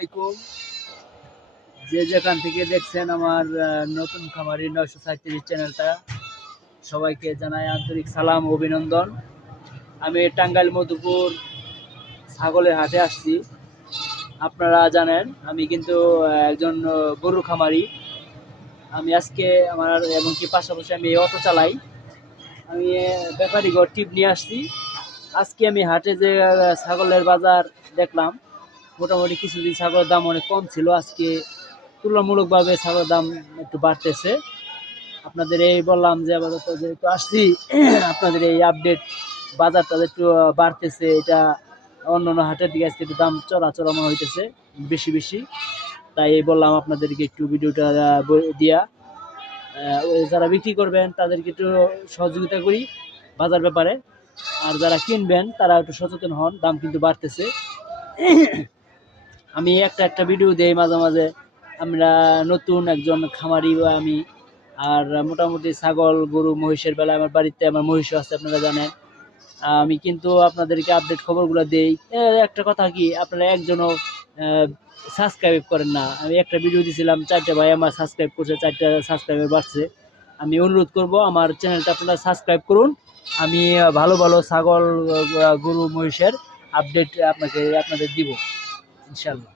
আলাইকুম। যে যেখান থেকে দেখছেন আমার নতুন খামারি 937 চ্যানেলটা, সবাইকে জানাই আন্তরিক সালাম ও অভিনন্দন। আমি টাঙ্গাইল মধুপুর ছাগলের হাটে আসছি। আপনারা জানেন আমি কিন্তু একজন গরু খামারি। আমি আজকে আমার এমনকি পাশাপাশি আমি অটো চালাই। আমি ব্যাপারীগড় টিপ নিয়ে আসছি। আজকে আমি হাটে যে ছাগলের বাজার দেখলাম, মোটামুটি কিছুদিন ছাগলের দাম অনেক কম ছিল, আজকে তুলনামূলকভাবে ছাগলের দাম একটু বাড়তেছে। আপনাদের এই বললাম যে আপাতত যেহেতু আসছি, আপনাদের এই আপডেট বাজারটা একটু বাড়তেছে, এটা অন্যান্য হাটের দিকে আজকে একটু দাম চড়া মনে হইতেছে বেশি বেশি। তাই বললাম আপনাদেরকে একটু ভিডিওটা দিয়া যারা বিক্রি করবেন তাদেরকে একটু সহযোগিতা করি বাজার ব্যাপারে, আর যারা কিনবেন তারা একটু সচেতন হন, দাম কিন্তু বাড়তেছে। আমি একটা ভিডিও দেই মাঝে মাঝে, আমরা নতুন একজন খামারি আমি, আর মোটামুটি ছাগল গরু মহিষের বেলায় আমার বাড়িতে আমার মহিষও আছে, আপনারা জানেন। আমি কিন্তু আপনাদেরকে আপডেট খবরগুলো দেই। একটা কথা কি, আপনারা একজনও সাবস্ক্রাইব করেন না। আমি একটা ভিডিও দিয়েছিলাম, 4টে ভাই আমার সাবস্ক্রাইব করছে, 4টা সাবস্ক্রাইবার বাড়ছে। আমি অনুরোধ করব আমার চ্যানেলটা আপনারা সাবস্ক্রাইব করুন। আমি ভালো ভালো ছাগল গরু মহিষের আপডেট আপনাদের দিব ইনশাল্লাহ।